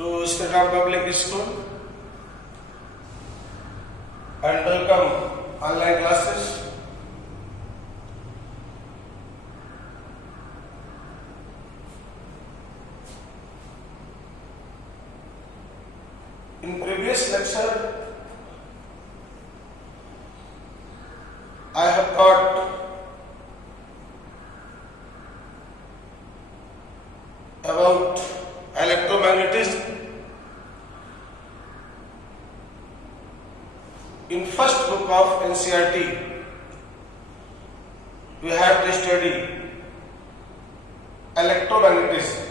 to Instagram Public School and welcome online classes. In previous lecture, I have taught about electromagnetism. In first book of NCERT, we have to study electromagnetism.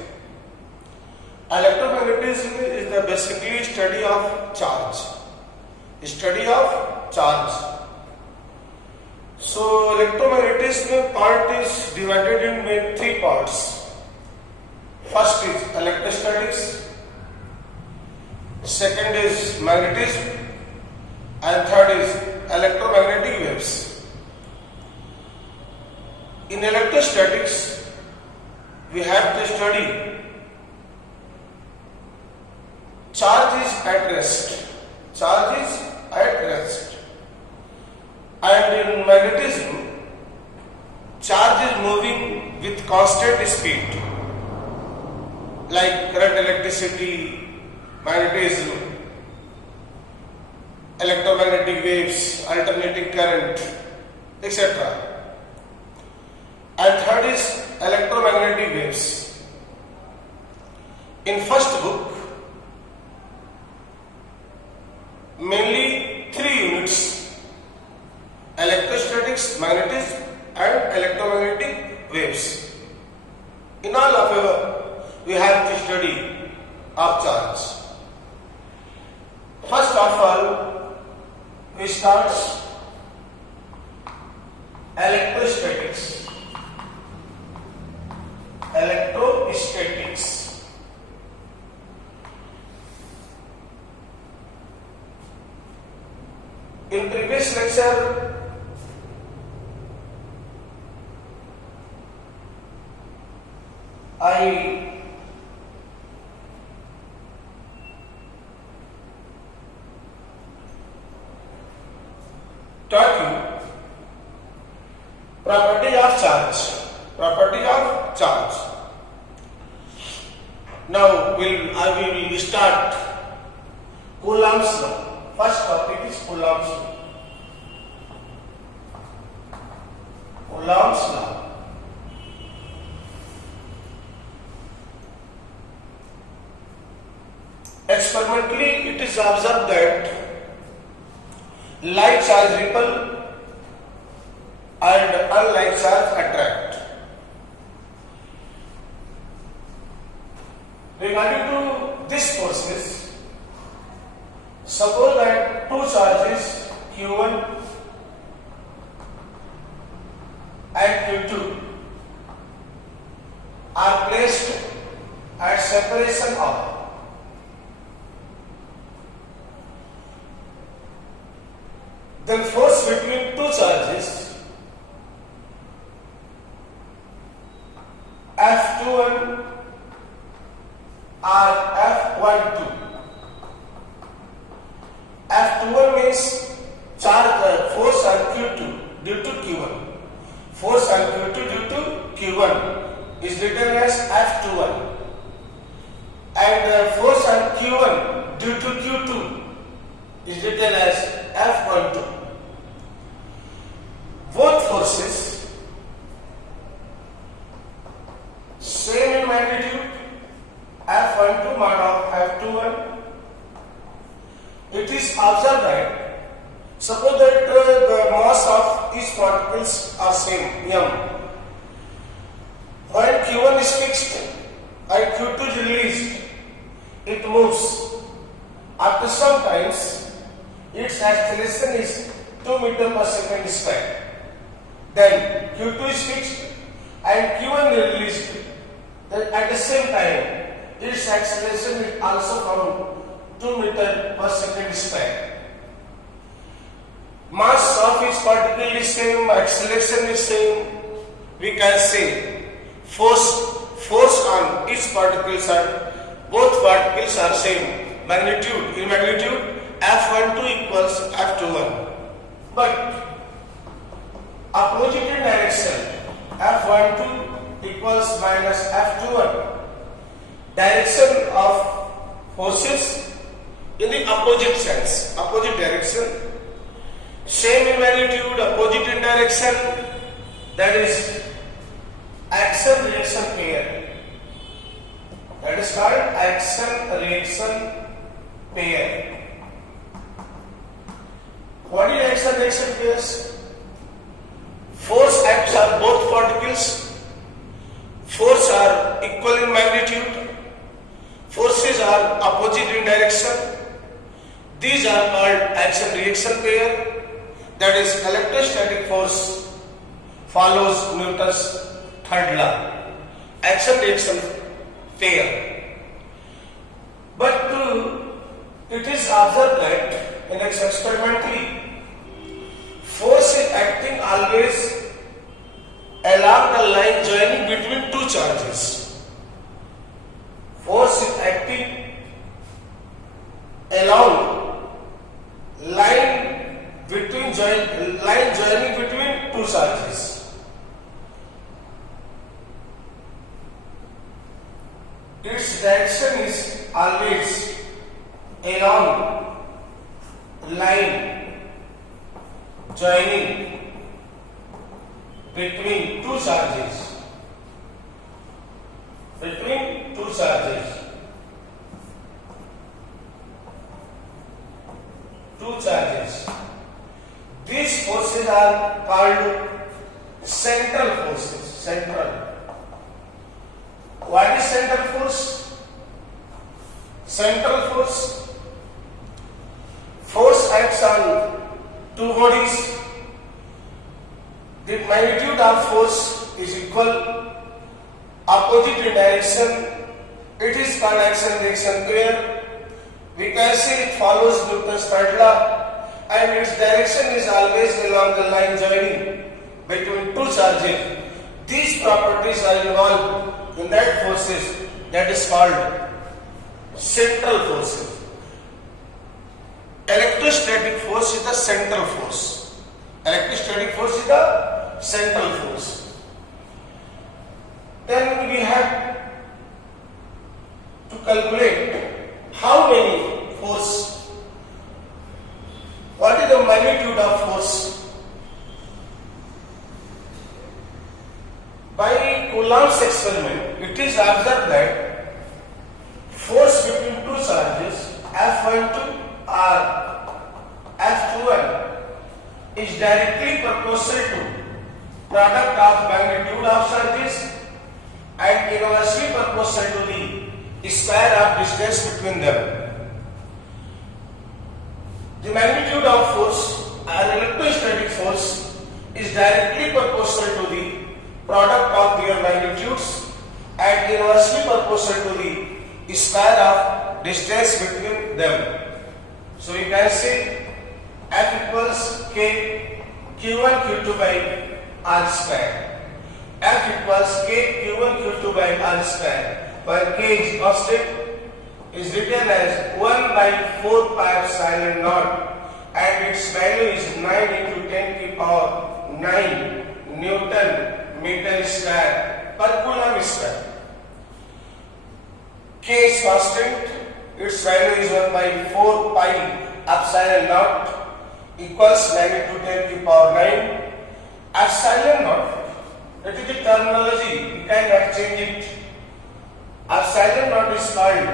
Electromagnetism is the basically study of charge. Study of charge. So electromagnetism part is divided in main three parts. First is electrostatics, second is magnetism, and third is electromagnetic waves. In electrostatics, we have to study charge is at rest. Charge is at rest. And in magnetism, charge is moving with constant speed, like current, electricity, magnetism, electromagnetic waves, alternating current, etc. And third is electromagnetic waves. In first book, mainly three units: electrostatics, magnetism, and electromagnetic waves. In all of we have to study of charge. First of all, we start electrostatics. Electrostatics. In previous lecture, I taught you property of charge. Property of charge. Now I will start Coulomb's law. First topic is Coulomb's law. Coulomb's law. Experimentally, it is observed that like charge repel and unlike charge attract. Regarding to this forces, suppose that two charges Q1 and Q2 are placed at separation of then force between two charges F21 or F12. F21 means charge force on Q2 due to Q1. Force on Q2 due to Q1 is written as F21, and force on Q1 due to Q2 is written as F12. Both forces same in magnitude, F12 mod of F21. It is observed that suppose that the mass of each particles are same, m. When Q1 is fixed and Q2 is released, it moves. After some times, its acceleration is 2 meters per second square. Then Q2 is fixed and Q1 is released. Then at the same time, its acceleration is also from 2 meters per second square. Mass of each particle is same, acceleration is same. We can say force on each particles are both particles are same magnitude. In magnitude, F12 equals F21. But opposite in direction, F12 equals minus F21. Direction of forces in the opposite sense, opposite direction, same in magnitude, opposite in direction, that is action reaction pair. That is called action reaction pair. What is action reaction pairs? Force acts on both particles. Force are equal in magnitude. Forces are opposite in direction. These are called action reaction pair. That is electrostatic force follows Newton's third law. Action reaction pair. But it is observed that in experimentally, force is acting always along the line joining between two charges. Force is acting along line joining between two charges. Its direction is always along line joining between two charges. Between two charges. Two charges. These forces are called central forces. Central. What is central force? Central force. Force acts on two bodies. The magnitude of force is equal, opposite in direction. It is called action reaction pair. We can see it follows Newton's third law, and its direction is always along the line joining between two charges. These properties are involved in that forces that is called central forces. Electrostatic force is the central force. Electrostatic force is the central force. Then we have to calculate how many force, what is the magnitude of force. By Coulomb's experiment, it is observed that force between two charges F12 or F12 is directly proportional to product of magnitude of charges and inversely proportional to the square of distance between them. The magnitude of force or electrostatic force is directly proportional to the product of their magnitudes and inversely proportional to the square of distance between them. So you can say F equals K Q1 Q2 by R square. F equals K Q1 Q2 by R square. Where K is constant, is written as 1 by 4 pi epsilon naught, and its value is 9 into 10 to the power 9 Newton meter square per Coulomb square. K is constant, its value is 1 by 4 pi epsilon naught equals 9 into 10 to the power 9. Epsilon naught, that is the terminology, you cannot change it. Epsilon naught is called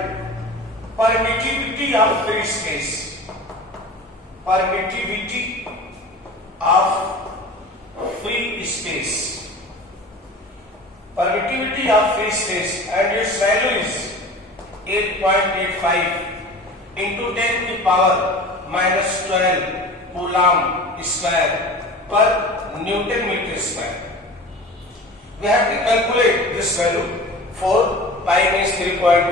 permittivity of free space. Permittivity of free space. Permittivity of free space, and its value is 8.85 into 10 to the power minus 12 Coulomb square per Newton meter square. We have to calculate this value. 4 pi means 3.14,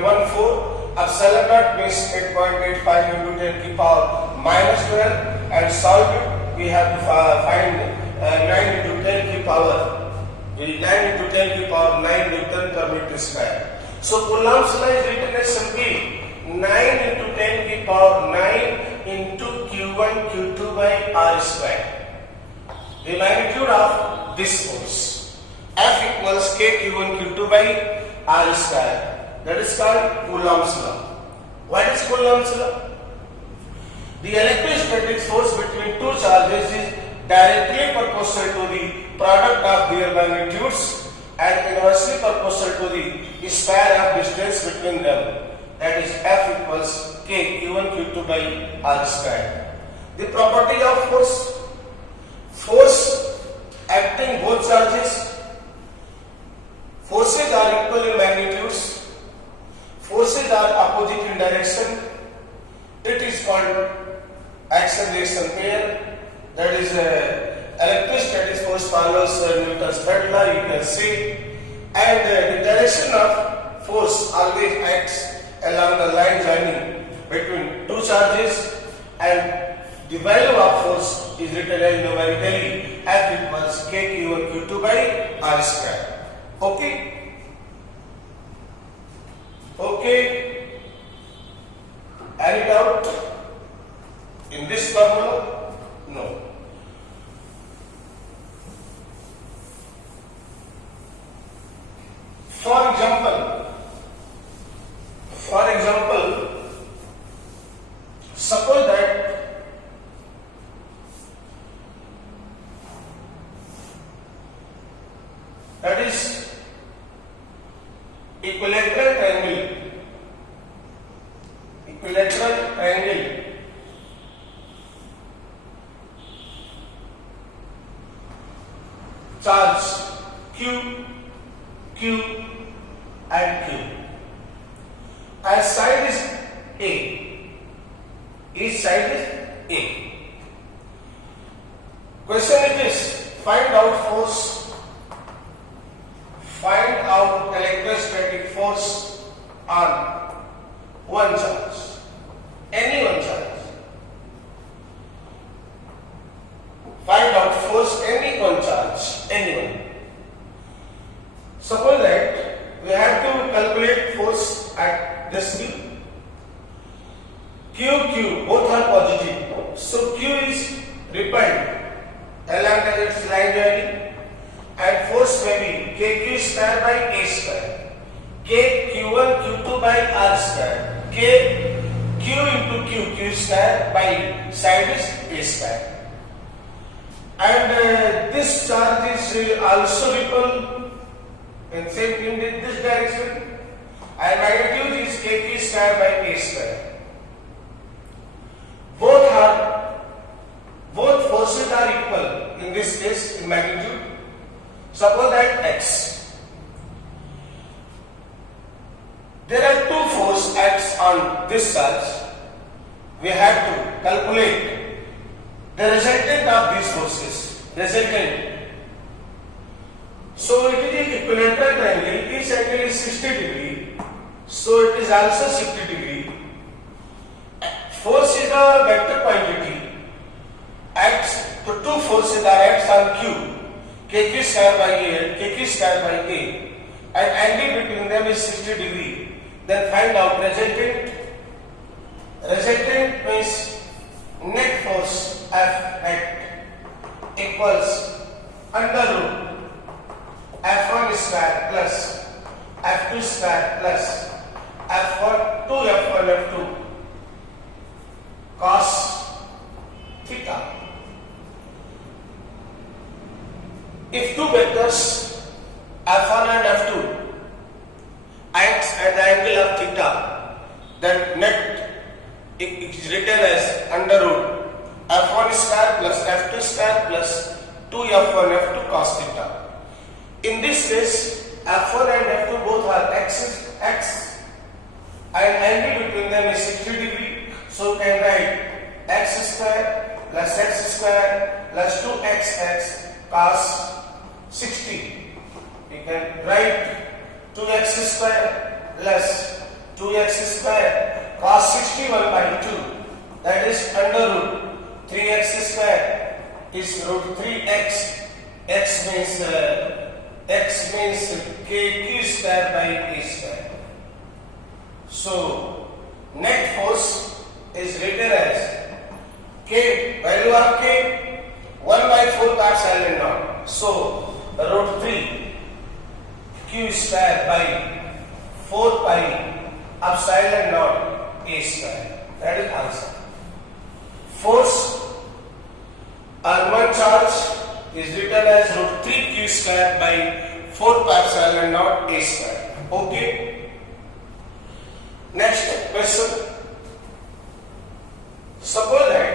epsilon naught means 8.85 into 10 to the power minus 12, and solve it. We have to find 9 into 10 to the power 9 into 10 to the power 9 Newton per meter square. So Coulomb's law is written as simply 9 into 10 की power 9 into Q1 Q2 by R square. The magnitude of this force F equals K Q1 Q2 by R square. That is called Coulomb's law. What is Coulomb's law? The electrostatic force between two charges is directly proportional to the product of their magnitudes and inversely proportional to the square of distance between them. That is F equals K Q1 Q2 by R square. The property of force acting both charges. Forces are equal in magnitudes. Forces are opposite in direction. It is called acceleration pair. That is electrostatic force follows Newton's third law, you can see, and the direction of force always acts along the line joining between two charges, and the value of force is written as numerically F equals K Q1 Q2 by R square. Okay? Okay? Any doubt in this formula? No. For example, suppose that is equilateral triangle charge Q and Q. As side is A, each side is A. Question is find out electrostatic force on one charge, any one charge. Find out force any one charge, anyone. Suppose that we have to calculate force at this Q. Q, both are positive. So Q is repelled along its line joining, and force may be KQ square by A square. K Q1 Q2 by R square. K Q into Q square by side is A square. And this charge is also repelled in this direction, and magnitude is KQ square by A square. Both forces are equal in this case in magnitude. Suppose that X. There are two force acts on this charge. We have to calculate the resultant of these forces. So it is an equilateral triangle. Each angle is 60 degree. So it is also 60 degree. Force is a vector quantity. The two forces are acts on Q. KQ square by A and KQ square by A, and angle between them is 60 degree. Then find out resultant. Resultant means net force F net equals under root F1 square plus F2 square plus F1 2F1 F2 cos theta. If two vectors F1 and F2 acts at the angle of theta, then net is written as under root F1 square plus F2 square plus 2F1 F2 cos theta. In this case, F1 and F2 both are x, and angle between them is 60 degree. So we can write x square plus 2xx cos 60. We can write 2x square plus 2x square cos 61 by 2. That is under root 3x square is root 3x. X means KQ square by A square. So net force is written as K, value of K 1 by 4 pi epsilon naught. So root 3 Q square by 4 pi epsilon naught A square. That is answer. Force on one charge is written as root 3 Q square by 4 pi epsilon naught A square. Okay. Next question. Suppose that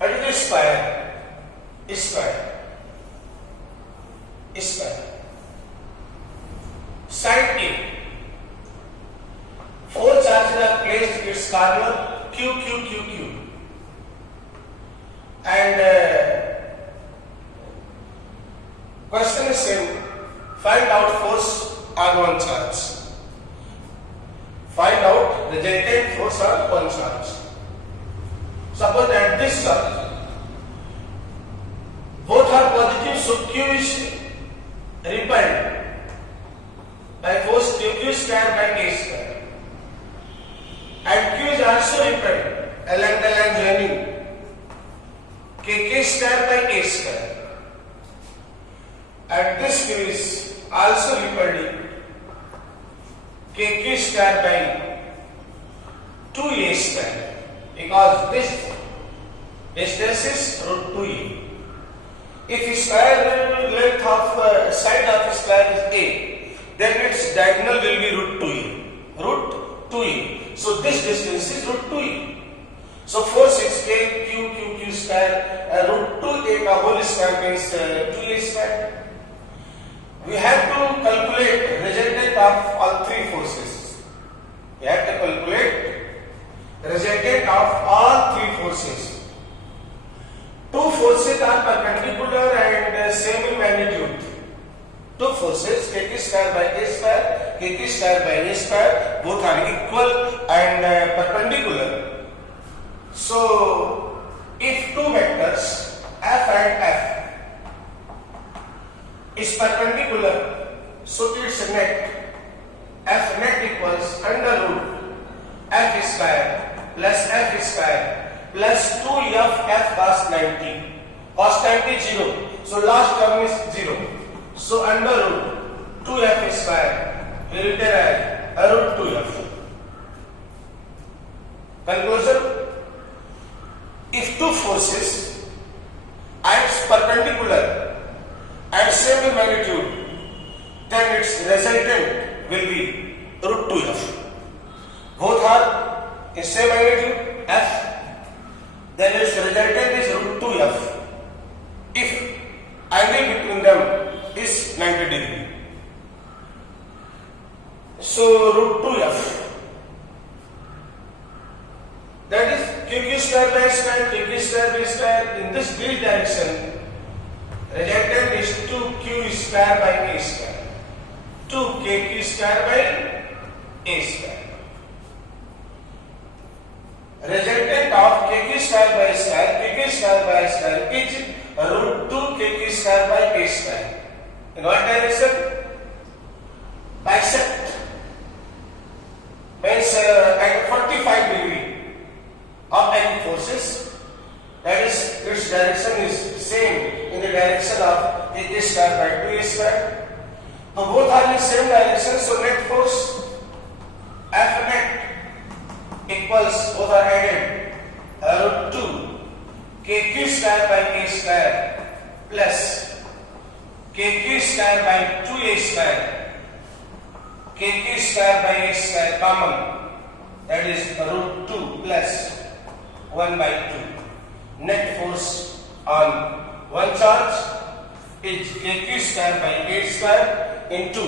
a square, side A, 4 charges are placed its corner Q, and question is same. Find out force on one charge. Find out resultant force on one charge. Suppose that this charge, both are positive, so Q is repelled by force Q square by A square, and Q is also repelled along the line joining K square by A square, and this Q is also repelled K square by 2A square, because this distance is root 2A. If square length of side of square is A, then its diagonal will be root 2A. So this distance is root 2A. So force is K Q square, root 2A का whole square means 2A square. We have to calculate resultant of all three forces. We have to calculate resultant of all three forces. Two forces are perpendicular and same in magnitude. Two forces, K square by A square, K square by A square, both are equal and perpendicular. So, if two vectors F and F is perpendicular, so its net F net equals under root F square plus F square plus 2F F cos 90. Cos 90 is 0, so last term is 0. So under root 2F square we written as root 2F. Conclusion: if two forces are perpendicular and same in magnitude, then its resultant will be root 2F. Both are in same magnitude F, then its resultant is root 2F if angle between them is 90 degree. So root 2F, that is Q square by square, K square by square. In this direction, resultant is 2Q square by A square, 2K square by A square. Resultant of K square by square, K square by square is root 2K square by A square. In what direction? Bisect means at 45 degree of any forces, that is its direction is same in the direction of A square by 2A square. So both are in the same direction, so net force F net equals, both are added, root 2 K square by A square plus K square by 2A square, K square by A square common, that is root 2 plus 1 by 2. Net force on one charge is K square by A square into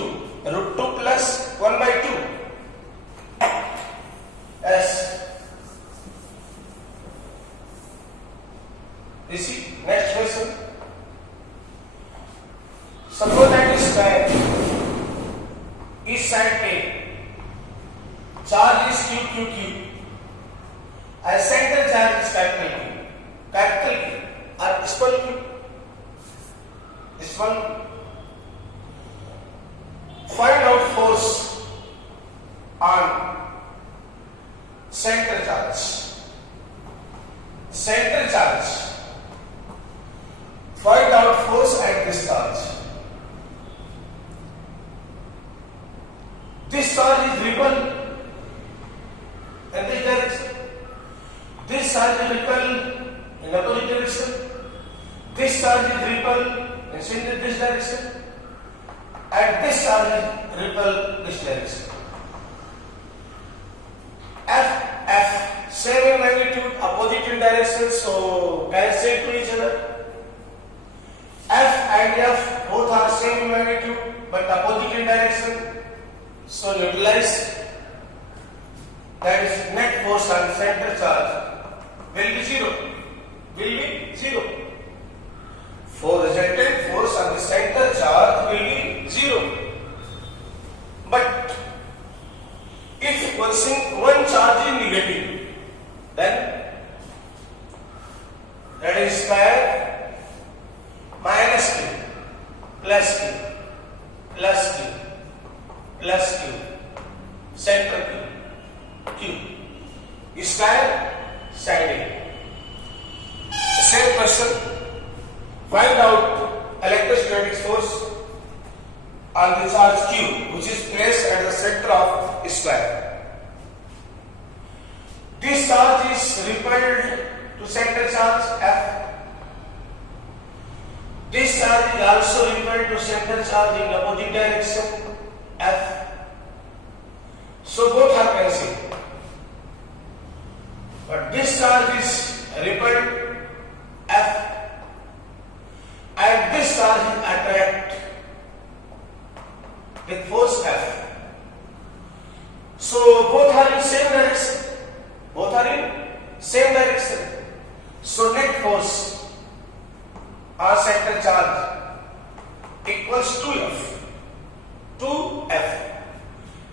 root 2 plus 1 by 2. Yes. You see, next question. Suppose that is square, each side A, charge is Q. As center charge is capital Q or small q. Find out force This charge is repel in this direction. This charge is repel in opposite direction. This charge is repel in this direction. And this charge is repel this direction. F, same in magnitude, opposite in direction, so cancel to each other. F and F both are same in magnitude but opposite in direction, so neutralize. That is net force on center charge will be zero. For resultant force on the center charge will be zero. But if one charge is negative, then that is square minus q plus q plus q plus q center q square side A. Same question. Find out electrostatic force on the charge q, which is placed at the center of square. This charge is repelled to center charge F. This charge is also repelled to center charge in opposite direction F. So both are cancelled. But this charge is repelled F and this charge is attracted with force F. So both are in same direction. So net force on center charge equals 2F. 2F.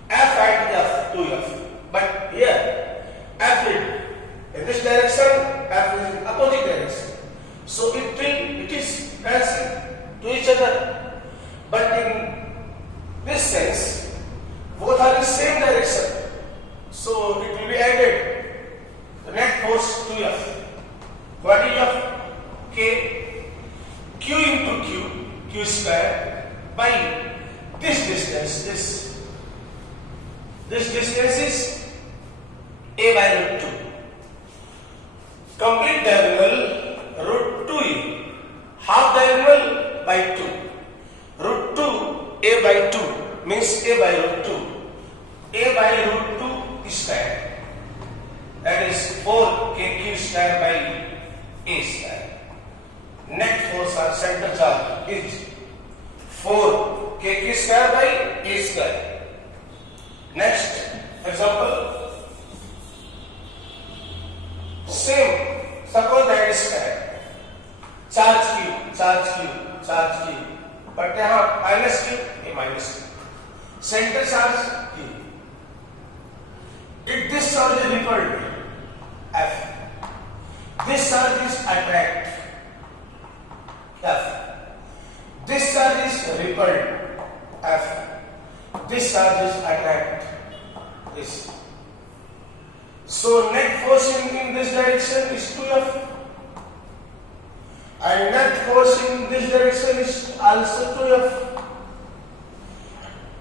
F and F, 2F. But here F is in this direction, F is in opposite direction. So it is cancelled to each other. But in this sense, both are in same direction. So it will be added. The net force 2F. What is F? K. Q into Q square by this distance. This distance is A by root 2. Complete diagonal root 2E. Half diagonal by 2. Root 2 A by 2 means A by root 2. A by root 2 square. That is 4 kq square by A square. Net force on center charge is 4 kq square by A square. Next example. Same, suppose that is square. Charge Q. But यहाँ minus Q, A minus Q. Center charge Q. If this charge is repelled, F. This charge is attracted, F. This charge is repelled, F. This charge is attracted, this. So net force in this direction is 2F. And net force in this direction is also 2F.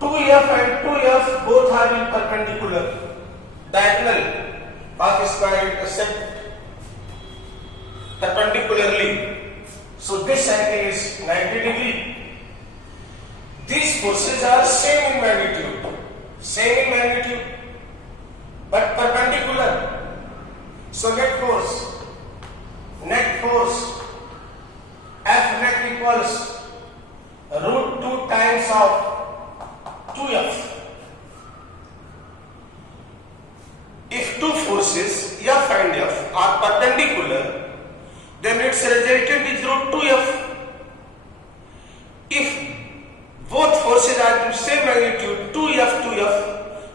2F and 2F both are in perpendicular. Diagonal path square intersect perpendicularly. So this angle is 90 degree. These forces are same in magnitude, but perpendicular. So net force F net equals root 2 times of 2F. If two forces F and F are perpendicular, then its resultant is root 2F. If both forces are in same magnitude, 2F,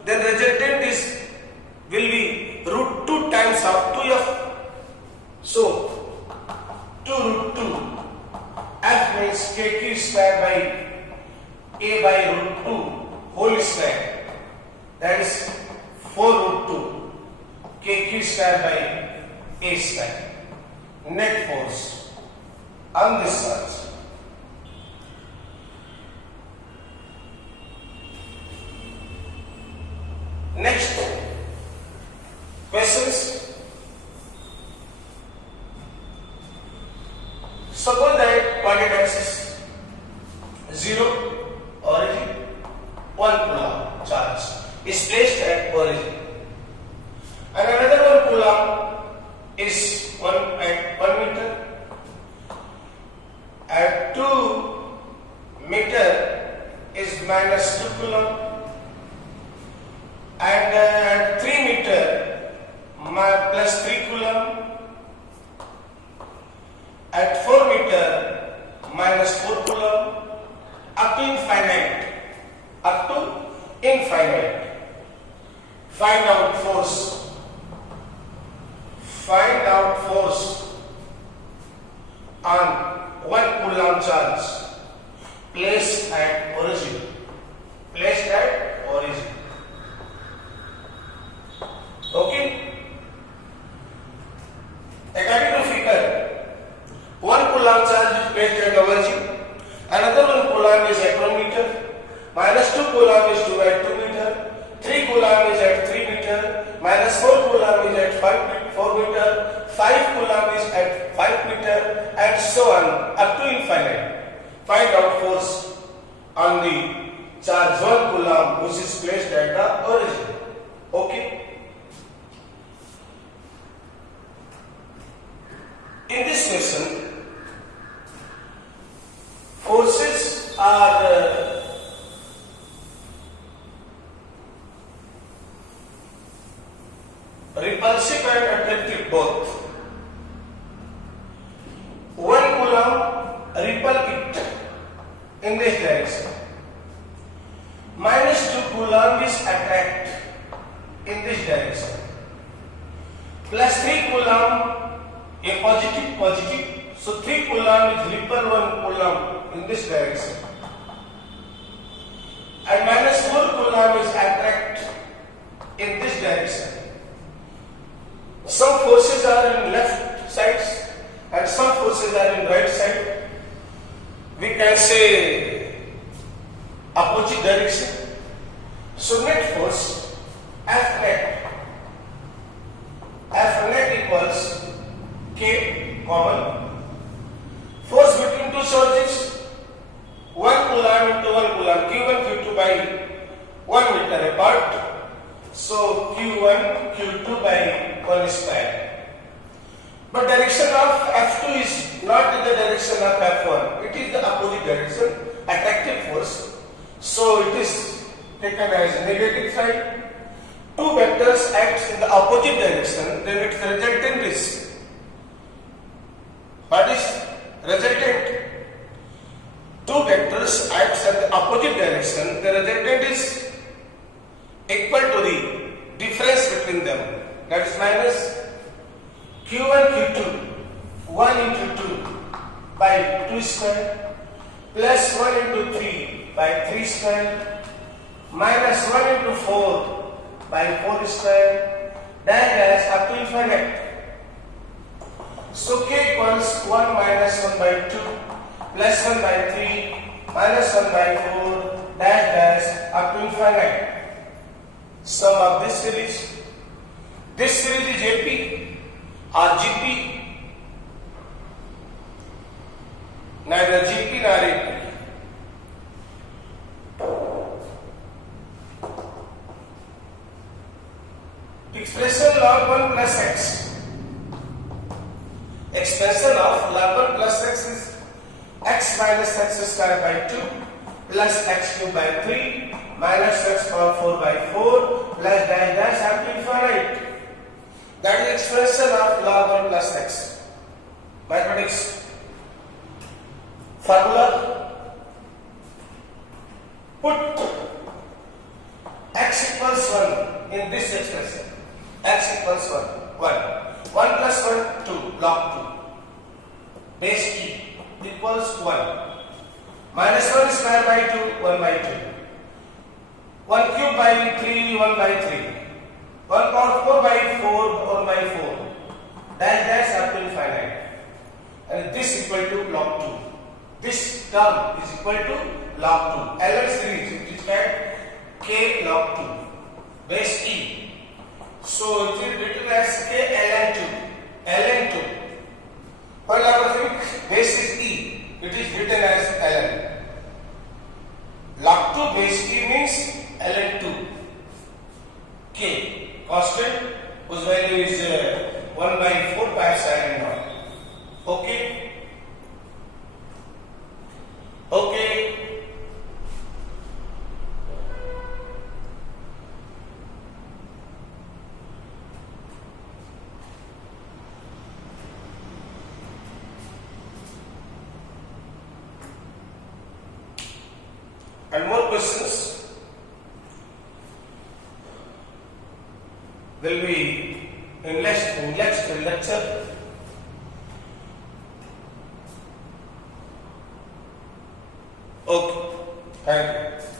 then resultant will be root 2 times of 2F. So 2 root 2. F means kq square by A by root 2 whole square. That is 4 root 2 kq square by A square. Net force on this charge. Next questions. Suppose that coordinate axis 0 origin 1 coulomb charge is placed at origin and another 1 coulomb is 1 at 1 meter. At 2 meter is minus 2 coulomb and at 3 meter plus 3 coulomb. At 4 meter minus 4 coulomb up to infinite. Up to infinite. Find out force. Find out force on 1 coulomb charge placed at origin. Placed at origin. Okay? According to figure, 1 coulomb charge is placed at origin, another 1 coulomb is at 1 meter, minus 2 coulomb is 2 at 2 meter, 3 coulomb is at 3 meter, minus 4 coulomb is at 4 meter, 5 coulomb is at 5 meter, and so on up to infinite. Find out force on the charge 1 coulomb which is placed at the origin. Okay? In this question, forces are repulsive and attractive both. 1 coulomb repel it in this direction. Minus 2 coulomb is attract in this direction. Plus 3 coulomb a positive. So 3 coulomb is repel 1 coulomb in this direction. And minus 4 coulomb is attract in this direction. Some forces are in left sides and some forces are in right side. We can say opposite direction. So net force F net equals K common. Force between two charges 1 coulomb into 1 coulomb, Q1 Q2 by 1 meter apart. So Q1 Q2 by 1 square. But direction of F2 is not in the direction of F1. It is the opposite direction, attractive force. So it is taken as negative side. Two vectors act in the opposite direction, then its resultant is. What is resultant? Two vectors act in the opposite direction, the resultant is equal to the difference between them. That is minus Q1 Q2 1 into 2 by 2 square plus 1 into 3 by 3 square minus 1 into 4 by 4 square dash up to infinite. So K equals 1 minus 1 by 2 plus 1 by 3 minus 1 by 4 dash up to infinite. Sum of this series. This series is AP or GP. Neither GP nor AP. Expression log 1 plus x. Expression of log 1 plus x is x minus x square by 2 plus x cube by 3 minus x power 4 by 4 plus dash up to infinite. That is expression of log 1 plus x. Mathematics formula. Put x equals 1 in this expression. X equals 1. 1 plus 1 2 log 2 base e equals 1 minus 1 square by 2 1 by 2 1 cube by 3 1 by 3 1 power 4 by 4 1 by 4 dash up to infinite, and this equal to log 2. This term is equal to log 2. LR series, it is called K log 2. base E. So it is written as K ln2. ln2. While our base is E, it is written as ln. Log 2 base E means ln2. K constant whose value is 1 by 4 pi epsilon naught. Okay. Okay. And more questions will be in next lecture. Okay, thank you.